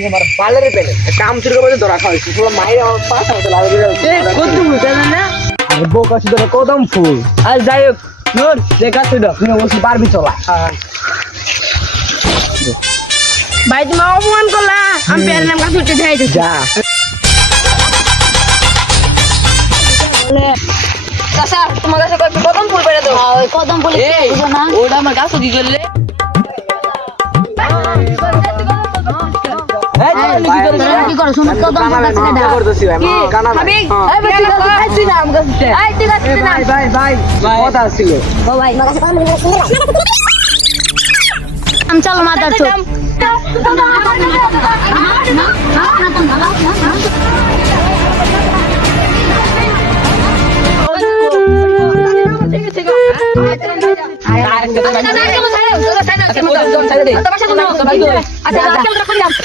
আমার বালের পেলে কাম শুরু করে ধরা খাওয়াইছি পুরো মায়ের আমার পাশে মতো লাগে কত ফুল জানেন না আরে বোকা শুধু কদম ফুল আর যাই হোক নূর দেখাচ্ছি তো তুমি অবশ্যই পারবি চলা ভাই তুমি অপমান করলা আমি পেয়ার নাম কাছে উঠে যাই যা চাচা তোমার কাছে কদম ফুল পেরে দাও ওই কদম ফুল বুঝো না ওটা আমার কাছে কি করলে কি করো শুনো কদম ফুল কাছে দাও করতেছি ভাই কানা ভাই ভাই ভাই কথা ছিল ও ভাই আম চল মাদার চোখ আচ্ছা